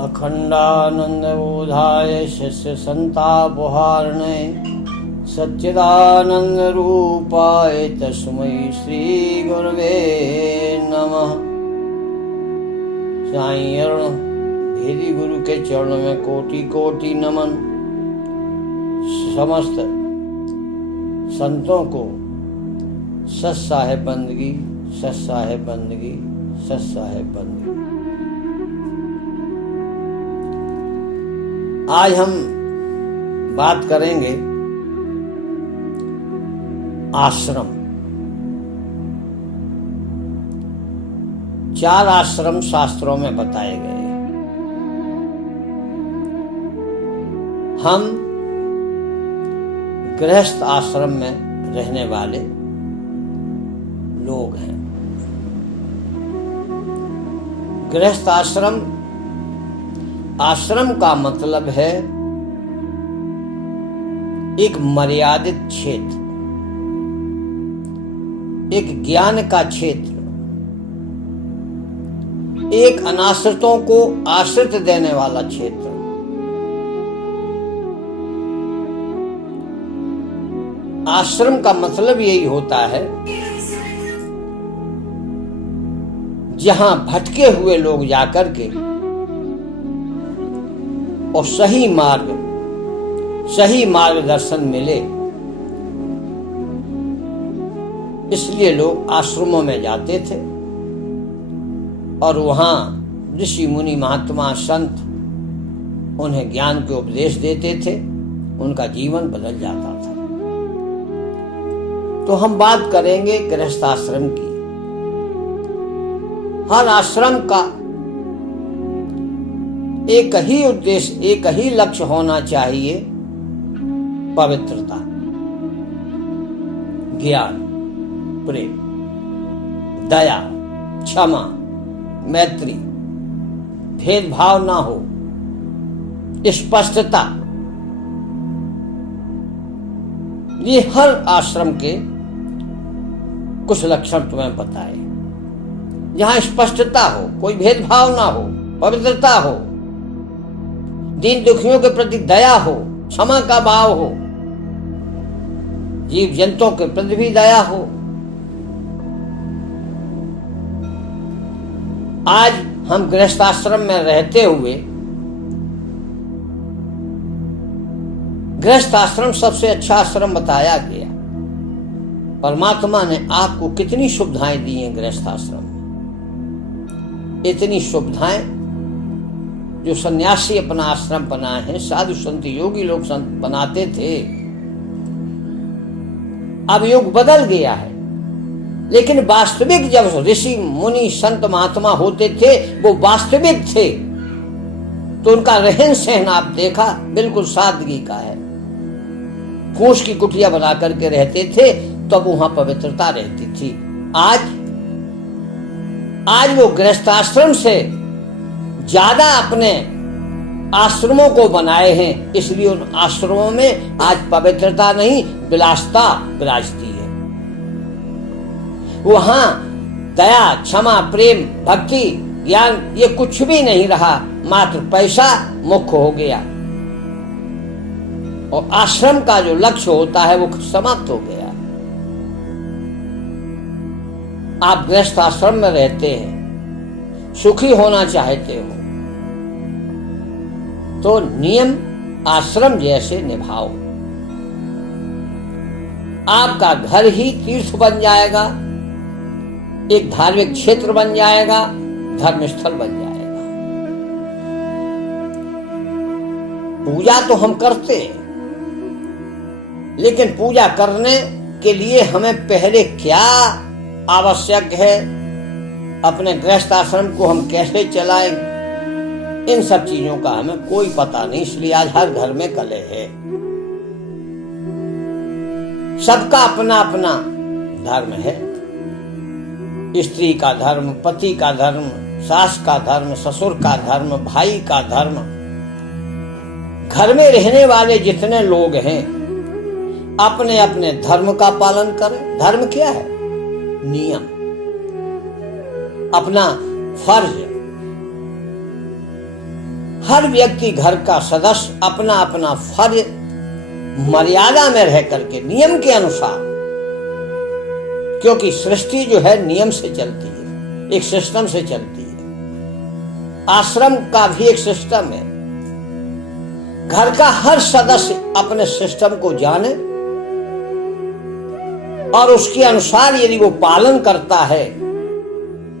अखंडानंदबोधाय शिष्य संतापहारणे सच्चिदानंदरूपाय तस्मै श्री गुरवे नमः। साईं अरुण भेदी गुरु के चरणों में कोटि कोटि नमन। समस्त संतों को सत साहेब बंदगी, सत साहेब बंदगी, सत साहेब बंदगी। आज हम बात करेंगे आश्रम। 4 आश्रम शास्त्रों में बताए गए। हम गृहस्थ आश्रम में रहने वाले लोग हैं। गृहस्थ आश्रम, आश्रम का मतलब है एक मर्यादित क्षेत्र, एक ज्ञान का क्षेत्र, एक अनाश्रितों को आश्रित देने वाला क्षेत्र। आश्रम का मतलब यही होता है जहां भटके हुए लोग जाकर के और सही मार्गदर्शन मिले, इसलिए लोग आश्रमों में जाते थे और वहां ऋषि मुनि महात्मा संत उन्हें ज्ञान के उपदेश देते थे, उनका जीवन बदल जाता था। तो हम बात करेंगे गृहस्थ आश्रम की। हर आश्रम का एक ही उद्देश्य, एक ही लक्ष्य होना चाहिए, पवित्रता, ज्ञान, प्रेम, दया, क्षमा, मैत्री, भेदभाव ना हो, स्पष्टता। ये हर आश्रम के कुछ लक्षण तुम्हें बताए। जहां स्पष्टता हो, कोई भेदभाव ना हो, पवित्रता हो, दीन दुखियों के प्रति दया हो, क्षमा का भाव हो, जीव जंतुओं के प्रति भी दया हो। आज हम गृहस्थ आश्रम में रहते हुए, गृहस्थ आश्रम सबसे अच्छा आश्रम बताया गया। परमात्मा ने आपको कितनी सुविधाएं दी हैं गृहस्थ आश्रम में। इतनी सुविधाएं जो सन्यासी अपना आश्रम बनाए हैं, साधु संत योगी लोग संत बनाते थे। अब युग बदल गया है, लेकिन वास्तविक जब ऋषि मुनि संत महात्मा होते थे, वो वास्तविक थे। तो उनका रहन सहन आप देखा, बिल्कुल सादगी का है। फूस की कुटिया बना करके रहते थे, तब वहां पवित्रता रहती थी। आज वो गृहस्थाश्रम से ज्यादा अपने आश्रमों को बनाए हैं, इसलिए उन आश्रमों में आज पवित्रता नहीं, विलासता विराजती है। वहां दया, क्षमा, प्रेम, भक्ति, ज्ञान ये कुछ भी नहीं रहा, मात्र पैसा मुख्य हो गया और आश्रम का जो लक्ष्य होता है वो समाप्त हो गया। आप गृहस्थ आश्रम में रहते हैं, सुखी होना चाहते हो, तो नियम आश्रम जैसे निभाओ। आपका घर ही तीर्थ बन जाएगा, एक धार्मिक क्षेत्र बन जाएगा, धर्मस्थल बन जाएगा। पूजा तो हम करते हैं, लेकिन पूजा करने के लिए हमें पहले क्या आवश्यक है, अपने गृहस्थ आश्रम को हम कैसे चलाएं, इन सब चीजों का हमें कोई पता नहीं। इसलिए आज हर घर में कलह है। सबका अपना अपना धर्म है। स्त्री का धर्म, पति का धर्म, सास का धर्म, ससुर का धर्म, भाई का धर्म। घर में रहने वाले जितने लोग हैं, अपने अपने धर्म का पालन करें। धर्म क्या है? नियम, अपना फर्ज हर व्यक्ति घर का सदस्य अपना अपना फर्ज मर्यादा में रह करके नियम के अनुसार, क्योंकि सृष्टि जो है नियम से चलती है, एक सिस्टम से चलती है। आश्रम का भी एक सिस्टम है। घर का हर सदस्य अपने सिस्टम को जाने और उसके अनुसार यदि वो पालन करता है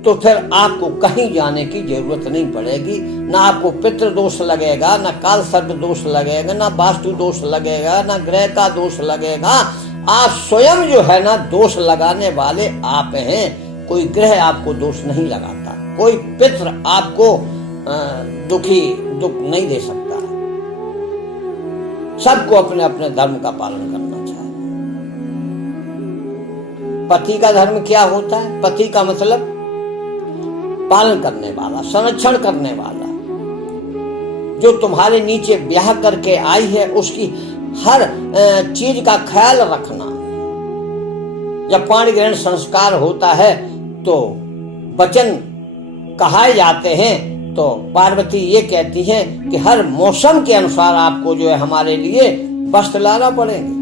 तो फिर आपको कहीं जाने की जरूरत नहीं पड़ेगी। ना आपको पितृ दोष लगेगा, ना काल सर्प दोष लगेगा, ना वास्तु दोष लगेगा, ना ग्रह का दोष लगेगा। आप स्वयं जो है ना दोष लगाने वाले आप हैं। कोई ग्रह आपको दोष नहीं लगाता, कोई पितृ आपको दुख नहीं दे सकता। सबको अपने अपने धर्म का पालन करना चाहिए। पति का धर्म क्या होता है? पति का मतलब पालन करने वाला, संरक्षण करने वाला। जो तुम्हारे नीचे ब्याह करके आई है उसकी हर चीज का ख्याल रखना। जब पाणी ग्रहण संस्कार होता है तो वचन कहाए जाते हैं, तो पार्वती ये कहती हैं कि हर मौसम के अनुसार आपको जो है हमारे लिए वस्त्र लाना पड़ेंगे।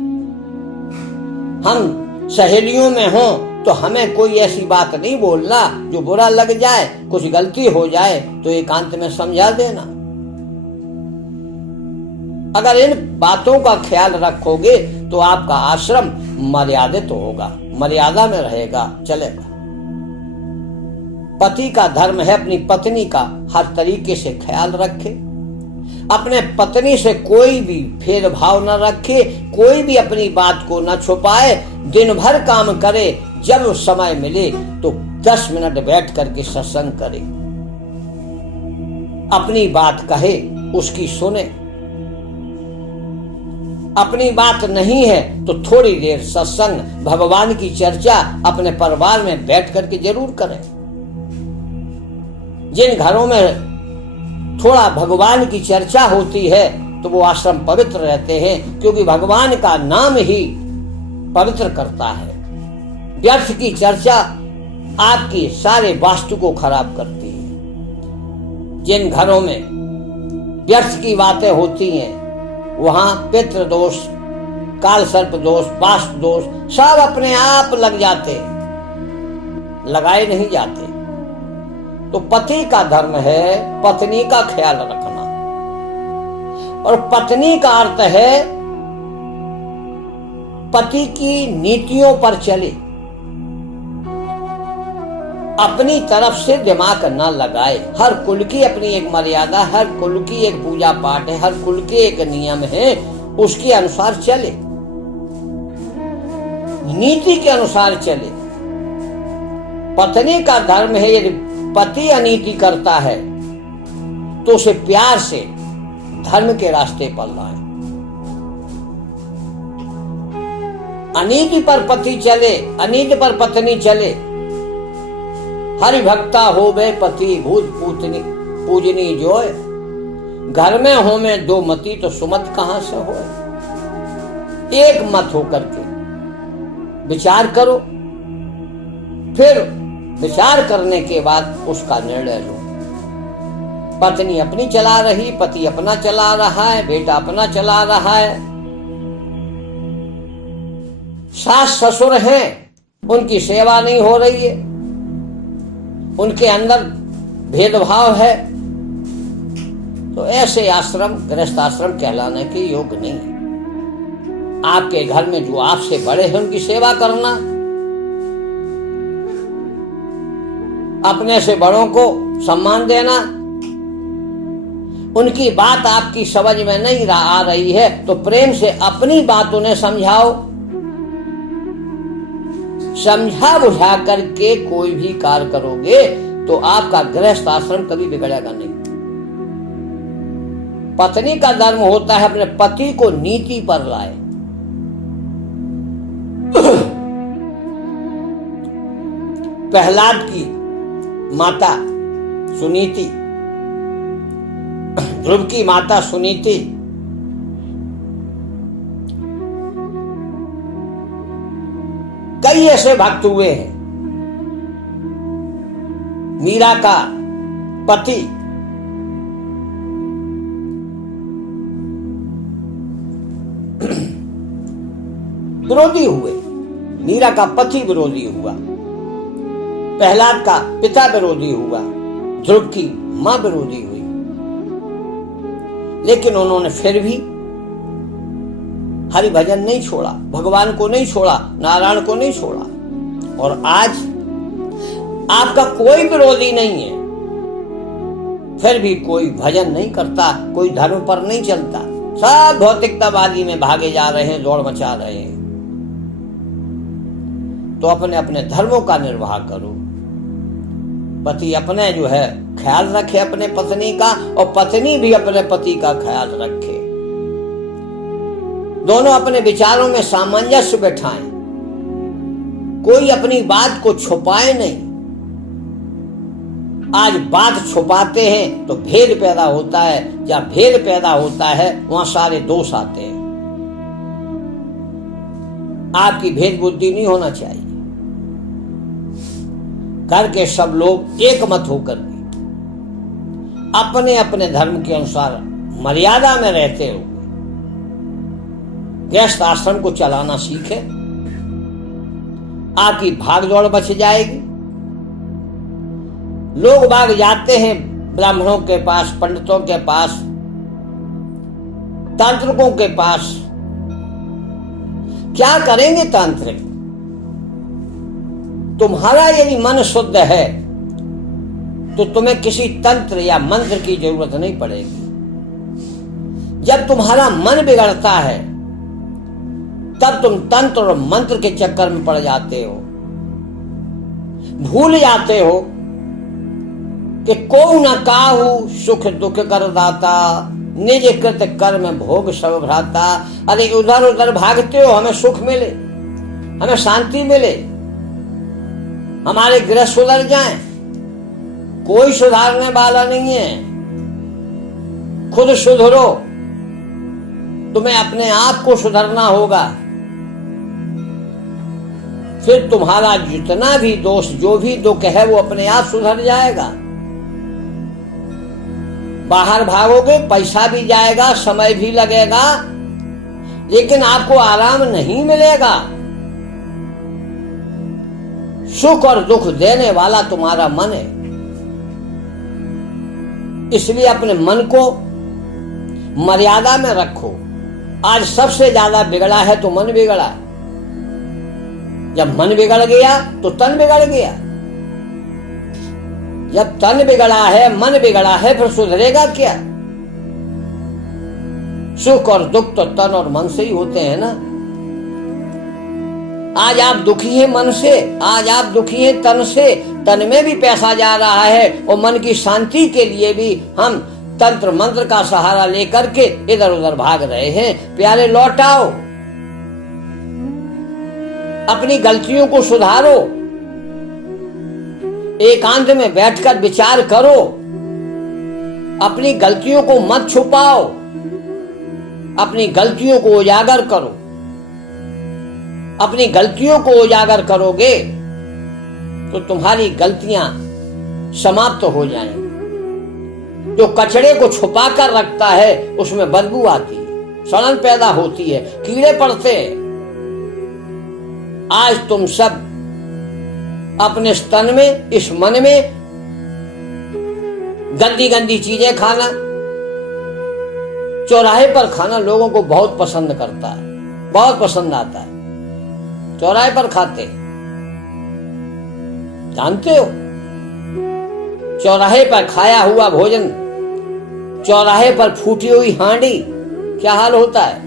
हम सहेलियों में हों तो हमें कोई ऐसी बात नहीं बोलना जो बुरा लग जाए, कुछ गलती हो जाए तो एकांत में समझा देना। अगर इन बातों का ख्याल रखोगे तो आपका आश्रम मर्यादित होगा, मर्यादा में रहेगा, चलेगा। पति का धर्म है अपनी पत्नी का हर तरीके से ख्याल रखे, अपने पत्नी से कोई भी भेदभाव न रखे, कोई भी अपनी बात को न छुपाए, दिन भर काम करे, जब समय मिले तो 10 मिनट बैठ करके सत्संग करे, अपनी बात कहे, उसकी सुने। अपनी बात नहीं है तो थोड़ी देर सत्संग, भगवान की चर्चा अपने परिवार में बैठ करके जरूर करें। जिन घरों में थोड़ा भगवान की चर्चा होती है तो वो आश्रम पवित्र रहते हैं, क्योंकि भगवान का नाम ही पवित्र करता है। व्यर्थ की चर्चा आपकी सारे वास्तु को खराब करती है। जिन घरों में व्यर्थ की बातें होती हैं वहां पितृ दोष, काल सर्प दोष, वास्तु दोष सब अपने आप लग जाते, लगाए नहीं जाते। तो पति का धर्म है पत्नी का ख्याल रखना, और पत्नी का अर्थ है पति की नीतियों पर चले, अपनी तरफ से दिमाग न लगाए। हर कुल की अपनी एक मर्यादा, हर कुल की एक पूजा पाठ है, हर कुल के एक नियम है, उसके अनुसार चले, नीति के अनुसार चले। पत्नी का धर्म है यदि पति अनीति करता है तो उसे प्यार से धर्म के रास्ते पर लाए। अनीति पर पति चले, अनीति पर पत्नी चले। हरि भक्ता हो बे पति भूत पूतनी पूजनी जोय, घर में हो में दो मती तो सुमत कहां से हो। एक मत होकर के विचार करो, फिर विचार करने के बाद उसका निर्णय लो। पत्नी अपनी चला रही, पति अपना चला रहा है, बेटा अपना चला रहा है, सास ससुर हैं उनकी सेवा नहीं हो रही है, उनके अंदर भेदभाव है, तो ऐसे आश्रम गृहस्थ आश्रम कहलाने के योग्य नहीं है। आपके घर में जो आपसे बड़े हैं उनकी सेवा करना, अपने से बड़ों को सम्मान देना। उनकी बात आपकी समझ में नहीं आ रही है तो प्रेम से अपनी बात उन्हें समझाओ। समझा बुझा करके कोई भी कार्य करोगे तो आपका गृहस्थ आश्रम कभी बिगड़ेगा नहीं। पत्नी का धर्म होता है अपने पति को नीति पर लाए। प्रहलाद की माता सुनीति, ध्रुव की माता सुनीति, कई ऐसे भक्त हुए हैं। मीरा का पति विरोधी हुए। मीरा का पति विरोधी हुआ, प्रहलाद का पिता विरोधी हुआ, ध्रुव की मां विरोधी हुई, लेकिन उन्होंने फिर भी हरि भजन नहीं छोड़ा, भगवान को नहीं छोड़ा, नारायण को नहीं छोड़ा। और आज आपका कोई विरोधी नहीं है, फिर भी कोई भजन नहीं करता, कोई धर्म पर नहीं चलता, सब भौतिकतावादी में भागे जा रहे हैं, दौड़ मचा रहे हैं। तो अपने अपने धर्मों का निर्वाह करो। पति अपने जो है ख्याल रखे अपने पत्नी का, और पत्नी भी अपने पति का ख्याल रखे। दोनों अपने विचारों में सामंजस्य बैठाएं, कोई अपनी बात को छुपाए नहीं। आज बात छुपाते हैं तो भेद पैदा होता है, जब भेद पैदा होता है वहां सारे दोष आते हैं। आपकी भेद बुद्धि नहीं होना चाहिए। घर के सब लोग एक मत होकर के अपने अपने धर्म के अनुसार मर्यादा में रहते हो गृहस्थ आश्रम को चलाना सीखे, आपकी भागदौड़ बच जाएगी। लोग बाग जाते हैं ब्राह्मणों के पास, पंडितों के पास, तांत्रिकों के पास। क्या करेंगे तांत्रिक? तुम्हारा यदि मन शुद्ध है तो तुम्हें किसी तंत्र या मंत्र की जरूरत नहीं पड़ेगी। जब तुम्हारा मन बिगड़ता है तब तुम तंत्र और मंत्र के चक्कर में पड़ जाते हो, भूल जाते हो कि को न काहू सुख दुख कर दाता, निज कृत कर्म भोग सब भ्राता। अरे उधर उधर भागते हो, हमें सुख मिले, हमें शांति मिले, हमारे गृह सुधर जाएं। कोई सुधारने वाला नहीं है। खुद सुधरो, तुम्हें अपने आप को सुधरना होगा। फिर तुम्हारा जितना भी दोष, जो भी दुख है, वो अपने आप सुधर जाएगा। बाहर भागोगे, पैसा भी जाएगा, समय भी लगेगा, लेकिन आपको आराम नहीं मिलेगा। सुख और दुख देने वाला तुम्हारा मन है। इसलिए अपने मन को मर्यादा में रखो। आज सबसे ज्यादा बिगड़ा है तो मन बिगड़ा। जब मन बिगड़ गया तो तन बिगड़ गया। जब तन बिगड़ा है, मन बिगड़ा है, फिर सुधरेगा क्या? सुख और दुख तो तन और मन से ही होते हैं ना। आज आप दुखी हैं मन से, आज आप दुखी हैं तन से, तन में भी पैसा जा रहा है, और मन की शांति के लिए भी हम तंत्र मंत्र का सहारा लेकर के इधर उधर भाग रहे हैं। प्यारे, लौट आओ, अपनी गलतियों को सुधारो, एकांत में बैठकर विचार करो, अपनी गलतियों को मत छुपाओ, अपनी गलतियों को उजागर करो। अपनी गलतियों को उजागर करोगे तो तुम्हारी गलतियां समाप्त हो जाएंगी। जो कचड़े को छुपा कर रखता है उसमें बदबू आती है, सड़न पैदा होती है, कीड़े पड़ते हैं। आज तुम सब अपने स्तन में, इस मन में गंदी गंदी चीजें खाना, चौराहे पर खाना लोगों को बहुत पसंद करता है, बहुत पसंद आता है। चौराहे पर खाते, जानते हो? चौराहे पर खाया हुआ भोजन, चौराहे पर फूटी हुई हांडी, क्या हाल होता है?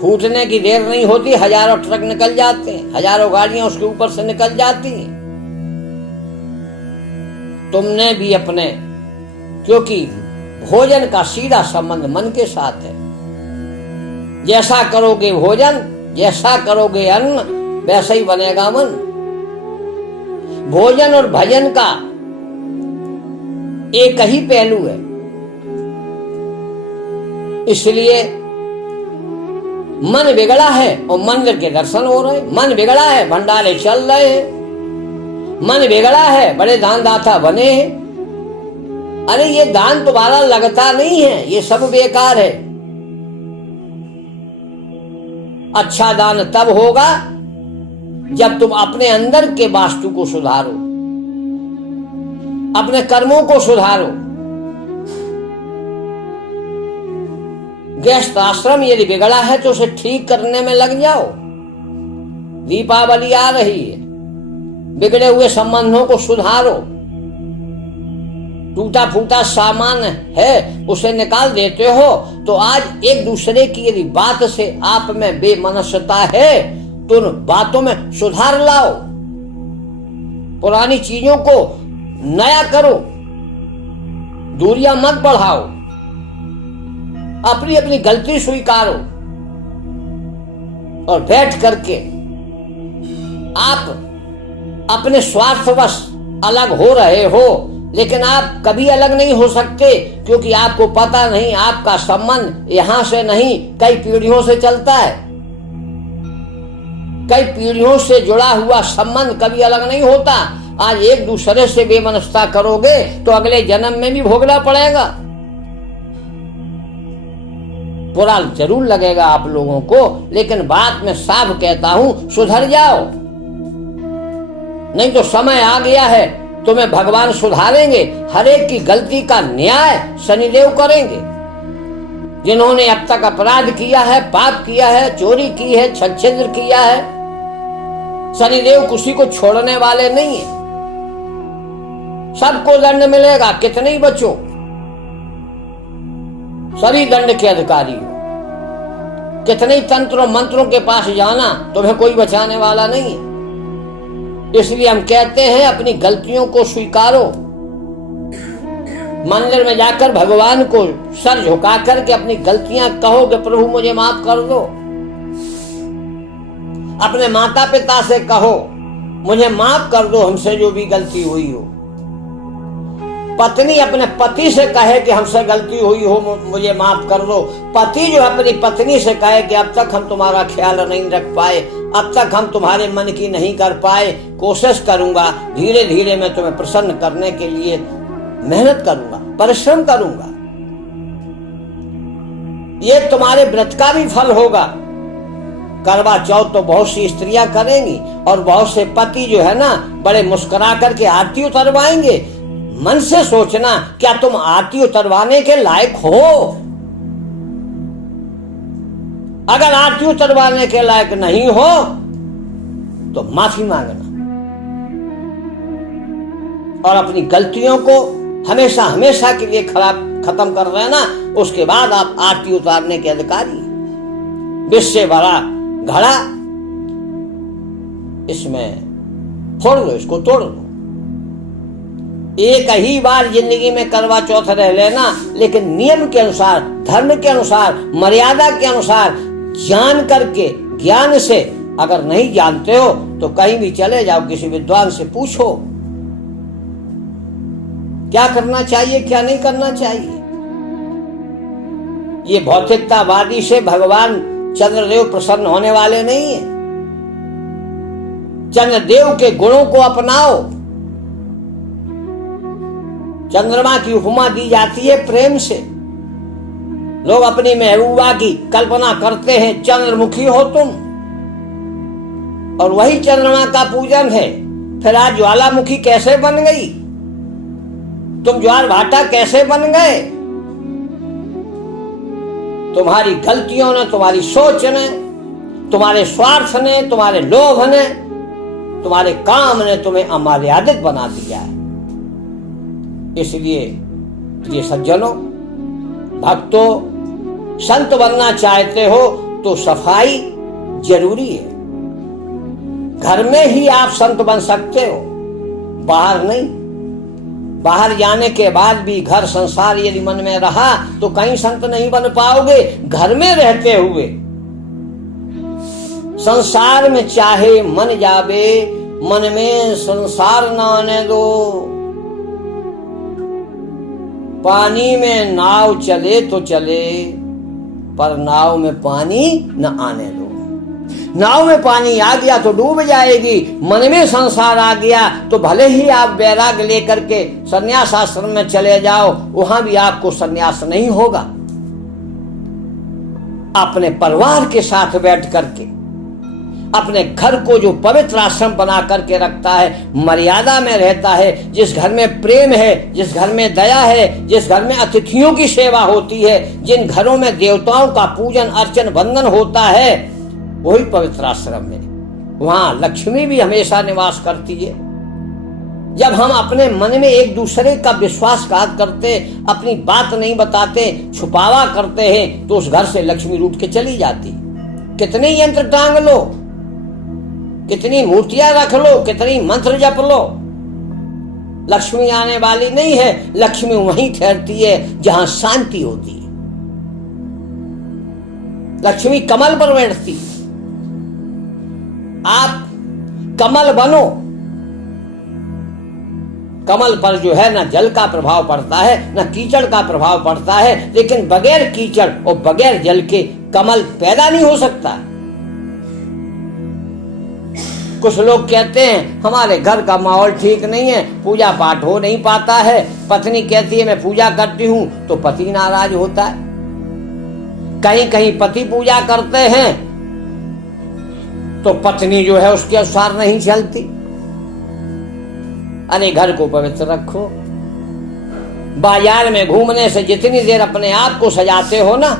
फूटने की देर नहीं होती, हजारों ट्रक निकल जाते हैं, हजारों गाड़ियां उसके ऊपर से निकल जाती हैं। तुमने भी अपने, क्योंकि भोजन का सीधा संबंध मन के साथ है। जैसा करोगे भोजन, जैसा करोगे अन्न, वैसा ही बनेगा मन। भोजन और भजन का एक ही पहलू है। इसलिए मन बिगड़ा है और मंदिर के दर्शन हो रहे, मन बिगड़ा है भंडारे चल रहे हैं, मन बिगड़ा है बड़े दान दाता बने हैं। अरे ये दान तुम्हारा लगता नहीं है, ये सब बेकार है। अच्छा दान तब होगा जब तुम अपने अंदर के वास्तु को सुधारो, अपने कर्मों को सुधारो। गृहस्थ आश्रम यदि बिगड़ा है तो उसे ठीक करने में लग जाओ। दीपावली आ रही है, बिगड़े हुए संबंधों को सुधारो। टूटा फूटा सामान है उसे निकाल देते हो तो आज एक दूसरे की यदि बात से आप में बेमनस्यता है तो उन बातों में सुधार लाओ। पुरानी चीजों को नया करो, दूरियां मत बढ़ाओ। अपनी अपनी गलती स्वीकारो और बैठ करके आप अपने स्वार्थवश अलग हो रहे हो, लेकिन आप कभी अलग नहीं हो सकते क्योंकि आपको पता नहीं आपका संबंध यहां से नहीं कई पीढ़ियों से चलता है। कई पीढ़ियों से जुड़ा हुआ संबंध कभी अलग नहीं होता। आज एक दूसरे से बेमनस्ता करोगे तो अगले जन्म में भी भोगना पड़ेगा। बुरा जरूर लगेगा आप लोगों को, लेकिन बात में साफ कहता हूं, सुधर जाओ, नहीं तो समय आ गया है तुम्हें भगवान सुधारेंगे। हर एक की गलती का न्याय शनिदेव करेंगे। जिन्होंने अब तक अपराध किया है, पाप किया है, चोरी की है, छल किया है, शनिदेव किसी को छोड़ने वाले नहीं है। सबको दंड मिलेगा, कितने ही बचो, सभी दंड के अधिकारी हो। कितने ही तंत्रों मंत्रों के पास जाना, तुम्हें कोई बचाने वाला नहीं है। इसलिए हम कहते हैं अपनी गलतियों को स्वीकारो। मंदिर में जाकर भगवान को सर झुका करके अपनी गलतियां कहो कि प्रभु मुझे माफ कर दो। अपने माता पिता से कहो मुझे माफ कर दो, हमसे जो भी गलती हुई हो। पत्नी अपने पति से कहे कि हमसे गलती हुई हो, मुझे माफ कर दो। पति जो अपनी पत्नी से कहे कि अब तक हम तुम्हारा ख्याल नहीं रख पाए, अब तक हम तुम्हारे मन की नहीं कर पाए, कोशिश करूंगा, धीरे धीरे मैं तुम्हें प्रसन्न करने के लिए मेहनत करूंगा, परिश्रम करूंगा। ये तुम्हारे व्रत का भी फल होगा। करवा चौथ तो बहुत सी स्त्रियां करेंगी और बहुत से पति जो है ना बड़े मुस्कुरा करके आरती उतरवाएंगे। मन से सोचना, क्या तुम आरती उतरवाने के लायक हो? अगर आरती उतरवाने के लायक नहीं हो तो माफी मांगना और अपनी गलतियों को हमेशा हमेशा के लिए खत्म कर देना। उसके बाद आप आरती उतारने के अधिकारी। विष से भरा घड़ा, इसमें फोड़ दो, इसको तोड़ दो। एक ही बार जिंदगी में करवा चौथ रह लेना, लेकिन नियम के अनुसार, धर्म के अनुसार, मर्यादा के अनुसार, जान करके, ज्ञान से। अगर नहीं जानते हो तो कहीं भी चले जाओ, किसी विद्वान से पूछो क्या करना चाहिए, क्या नहीं करना चाहिए। ये भौतिकतावादी से भगवान चंद्रदेव प्रसन्न होने वाले नहीं है। चंद्रदेव के गुणों को अपनाओ। चंद्रमा की उपमा दी जाती है प्रेम से। लोग अपनी महबूबा की कल्पना करते हैं, चंद्रमुखी हो तुम, और वही चंद्रमा का पूजन है। फिर आज ज्वालामुखी कैसे बन गई? तुम ज्वार भाटा कैसे बन गए? तुम्हारी गलतियों ने, तुम्हारी सोच ने, तुम्हारे स्वार्थ ने, तुम्हारे लोभ ने, तुम्हारे काम ने तुम्हें अमर्यादित बना दिया है। इसलिए ये सज्जनों, भक्तों, संत बनना चाहते हो तो सफाई जरूरी है। घर में ही आप संत बन सकते हो, बाहर नहीं। बाहर जाने के बाद भी घर संसार यदि मन में रहा तो कहीं संत नहीं बन पाओगे। घर में रहते हुए संसार में चाहे मन जावे, मन में संसार न आने दो। पानी में नाव चले तो चले, पर नाव में पानी न आने दो। नाव में पानी आ गया तो डूब जाएगी। मन में संसार आ गया तो भले ही आप बैराग लेकर के सन्यास आश्रम में चले जाओ, वहां भी आपको सन्यास नहीं होगा। अपने परिवार के साथ बैठ करके अपने घर को जो पवित्र आश्रम बना करके रखता है, मर्यादा में रहता है, जिस घर में प्रेम है, जिस घर में दया है, जिस घर में अतिथियों की सेवा होती है, जिन घरों में देवताओं का पूजन अर्चन वंदन होता है, वही पवित्र आश्रम है। वहां लक्ष्मी भी हमेशा निवास करती है। जब हम अपने मन में एक दूसरे का विश्वासघात करते, अपनी बात नहीं बताते, छुपावा करते हैं, तो उस घर से लक्ष्मी रूठ के चली जाती। कितने यंत्र टांग लो, कितनी मूर्तियां रख लो, कितनी मंत्र जप लो, लक्ष्मी आने वाली नहीं है। लक्ष्मी वहीं ठहरती है जहां शांति होती है। लक्ष्मी कमल पर बैठती है। आप कमल बनो। कमल पर जो है ना जल का प्रभाव पड़ता है, ना कीचड़ का प्रभाव पड़ता है, लेकिन बगैर कीचड़ और बगैर जल के कमल पैदा नहीं हो सकता। कुछ लोग कहते हैं हमारे घर का माहौल ठीक नहीं है, पूजा पाठ हो नहीं पाता है। पत्नी कहती है मैं पूजा करती हूं तो पति नाराज होता है। कहीं कहीं पति पूजा करते हैं तो पत्नी जो है उसके अनुसार नहीं चलती। अरे घर को पवित्र रखो। बाजार में घूमने से जितनी देर अपने आप को सजाते हो ना,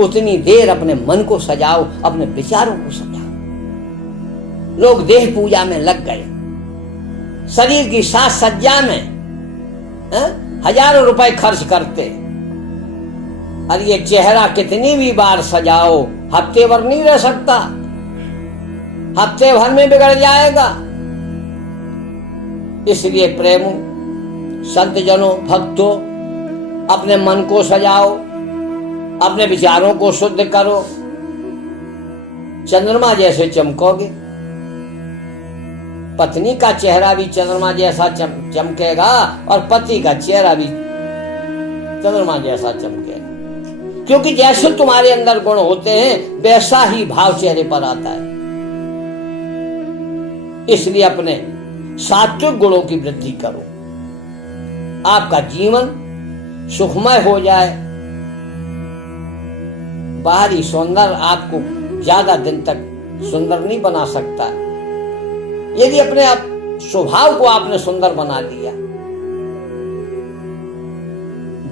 उतनी देर अपने मन को सजाओ, अपने विचारों को सजाओ। लोग देह पूजा में लग गए, शरीर की साज सज्जा में हजारों रुपए खर्च करते। अरे ये चेहरा कितनी भी बार सजाओ, हफ्ते भर नहीं रह सकता, हफ्ते भर में बिगड़ जाएगा। इसलिए प्रेमो, संत जनों, भक्तों, अपने मन को सजाओ, अपने विचारों को शुद्ध करो। चंद्रमा जैसे चमकोगे। पत्नी का चेहरा भी चंद्रमा जैसा चमकेगा और पति का चेहरा भी चंद्रमा जैसा चमकेगा, क्योंकि जैसे तुम्हारे अंदर गुण होते हैं वैसा ही भाव चेहरे पर आता है। इसलिए अपने सात्विक गुणों की वृद्धि करो, आपका जीवन सुखमय हो जाए। बाहरी सौंदर्य आपको ज्यादा दिन तक सुंदर नहीं बना सकता। यदि अपने आप स्वभाव को आपने सुंदर बना लिया,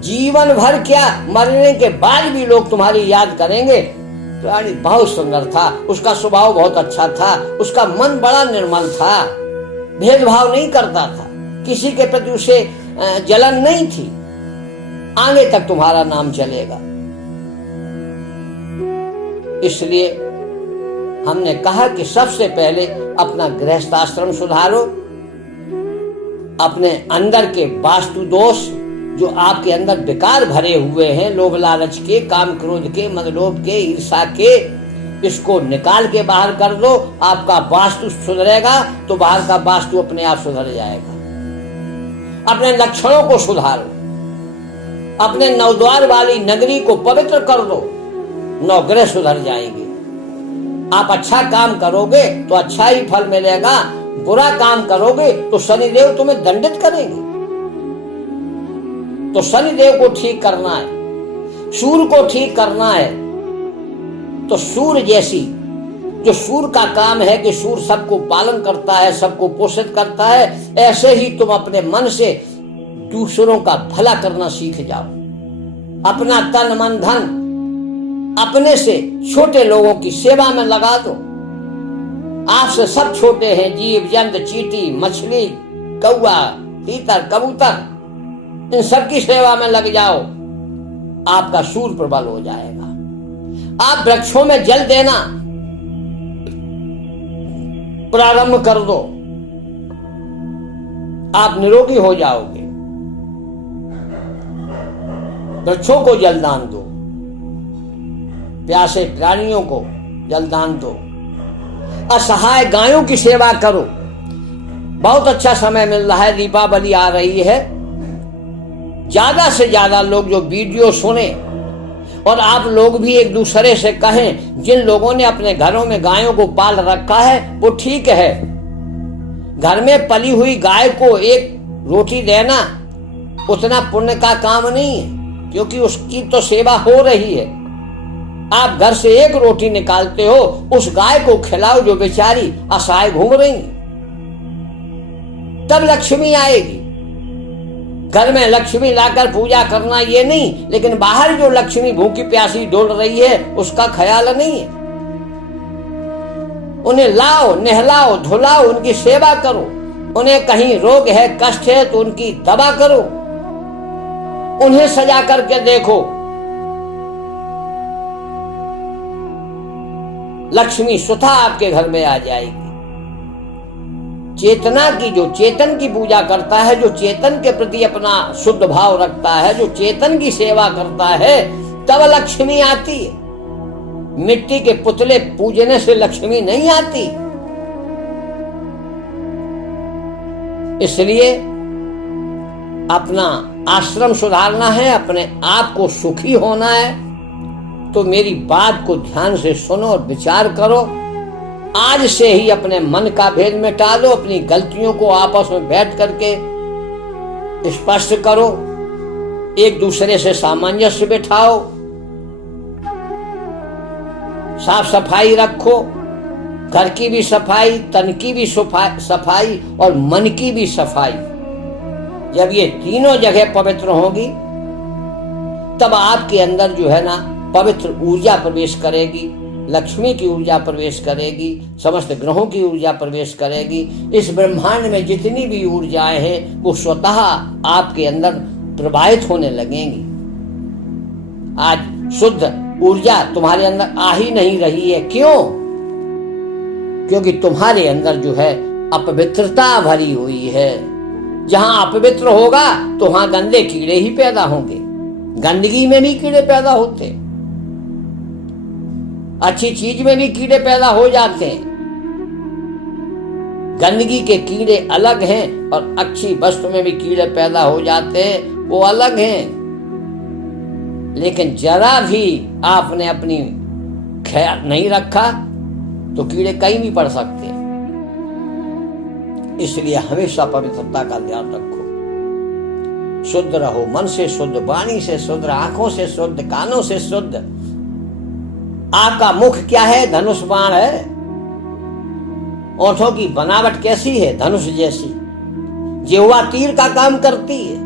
जीवन भर क्या, मरने के बाद भी लोग तुम्हारी याद करेंगे, रानी बहुत सुंदर था, उसका स्वभाव बहुत अच्छा था, उसका मन बड़ा निर्मल था, भेदभाव नहीं करता था, किसी के प्रति उसे जलन नहीं थी। आगे तक तुम्हारा नाम चलेगा। इसलिए हमने कहा कि सबसे पहले अपना गृहस्थ आश्रम सुधारो, अपने अंदर के वास्तु दोष जो आपके अंदर विकार भरे हुए हैं, लोभ लालच के, काम क्रोध के, मद लोभ के, ईर्षा के, इसको निकाल के बाहर कर दो। आपका वास्तु सुधरेगा तो बाहर का वास्तु अपने आप सुधर जाएगा। अपने लक्षणों को सुधारो, अपने नवद्वार वाली नगरी को पवित्र कर दो, नवग्रह सुधर जाएंगे। आप अच्छा काम करोगे तो अच्छा ही फल मिलेगा, बुरा काम करोगे तो शनिदेव तुम्हें दंडित करेंगे। तो शनिदेव को ठीक करना है, सूर्य को ठीक करना है। तो सूर्य जैसी, जो सूर्य का काम है कि सूर्य सबको पालन करता है, सबको पोषित करता है, ऐसे ही तुम अपने मन से दूसरों का भला करना सीख जाओ। अपना तन मन धन अपने से छोटे लोगों की सेवा में लगा दो। आपसे सब छोटे हैं, जीव जंतु, चींटी, मछली, कौवा, तीतर, कबूतर, इन सब की सेवा में लग जाओ। आपका सूर्य प्रबल हो जाएगा। आप वृक्षों में जल देना प्रारंभ कर दो, आप निरोगी हो जाओगे। वृक्षों को जलदान दो, प्यासे प्राणियों को जलदान दो, असहाय गायों की सेवा करो। बहुत अच्छा समय मिल रहा है, दीपावली आ रही है। ज्यादा से ज्यादा लोग जो वीडियो सुने और आप लोग भी एक दूसरे से कहें, जिन लोगों ने अपने घरों में गायों को पाल रखा है वो ठीक है। घर में पली हुई गाय को एक रोटी देना उतना पुण्य का काम नहीं है, क्योंकि उसकी तो सेवा हो रही है। आप घर से एक रोटी निकालते हो, उस गाय को खिलाओ जो बेचारी असहाय घूम रही, तब लक्ष्मी आएगी। घर में लक्ष्मी लाकर पूजा करना ये नहीं, लेकिन बाहर जो लक्ष्मी भूखी प्यासी डोल रही है उसका ख्याल नहीं है। उन्हें लाओ, नहलाओ, धुलाओ, उनकी सेवा करो। उन्हें कहीं रोग है, कष्ट है तो उनकी दवा करो। उन्हें सजा करके देखो, लक्ष्मी स्वतः आपके घर में आ जाएगी। चेतना की, जो चेतन की पूजा करता है, जो चेतन के प्रति अपना शुद्ध भाव रखता है, जो चेतन की सेवा करता है, तब लक्ष्मी आती है। मिट्टी के पुतले पूजने से लक्ष्मी नहीं आती। इसलिए अपना आश्रम सुधारना है, अपने आप को सुखी होना है, तो मेरी बात को ध्यान से सुनो और विचार करो। आज से ही अपने मन का भेद मिटा लो, अपनी गलतियों को आपस में बैठ करके स्पष्ट करो, एक दूसरे से सामंजस्य बिठाओ, साफ सफाई रखो, घर की भी सफाई, तन की भी सफाई और मन की भी सफाई। जब ये तीनों जगह पवित्र होगी तब आपके अंदर जो है ना पवित्र ऊर्जा प्रवेश करेगी, लक्ष्मी की ऊर्जा प्रवेश करेगी, समस्त ग्रहों की ऊर्जा प्रवेश करेगी। इस ब्रह्मांड में जितनी भी ऊर्जाएं हैं वो स्वतः आपके अंदर प्रवाहित होने लगेंगी। आज शुद्ध ऊर्जा तुम्हारे अंदर आ ही नहीं रही है। क्यों? क्योंकि तुम्हारे अंदर जो है अपवित्रता भरी हुई है। जहां अपवित्र होगा तो वहां गंदे कीड़े ही पैदा होंगे। गंदगी में भी कीड़े पैदा होते, अच्छी चीज में भी कीड़े पैदा हो जाते हैं। गंदगी के कीड़े अलग हैं और अच्छी वस्तु में भी कीड़े पैदा हो जाते हैं, वो अलग हैं। लेकिन जरा भी आपने अपनी ख्याल नहीं रखा तो कीड़े कहीं भी पड़ सकते हैं। इसलिए हमेशा पवित्रता का ध्यान रखो, शुद्ध रहो, मन से शुद्ध, वाणी से शुद्ध, आंखों से शुद्ध, कानों से शुद्ध। आपका मुख क्या है? धनुष बाण है। ओठों की बनावट कैसी है? धनुष जैसी। जिह्वा तीर का काम करती है।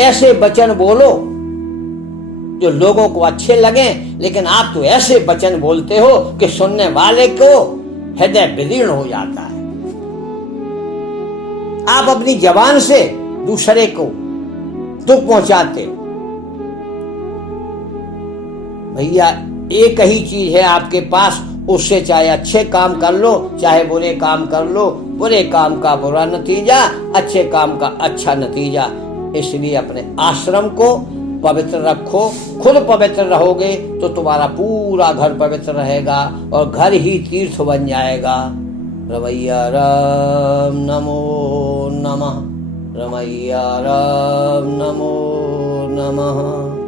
ऐसे वचन बोलो जो लोगों को अच्छे लगे, लेकिन आप तो ऐसे वचन बोलते हो कि सुनने वाले को हृदय विदीर्ण हो जाता है। आप अपनी जबान से दूसरे को दुख पहुंचाते हो। भैया एक ही चीज है आपके पास, उससे चाहे अच्छे काम कर लो, चाहे बुरे काम कर लो। बुरे काम का बुरा नतीजा, अच्छे काम का अच्छा नतीजा। इसलिए अपने आश्रम को पवित्र रखो। खुद पवित्र रहोगे तो तुम्हारा पूरा घर पवित्र रहेगा और घर ही तीर्थ बन जाएगा। रमैया राम नमो नमः, रमैया राम नमो नमः।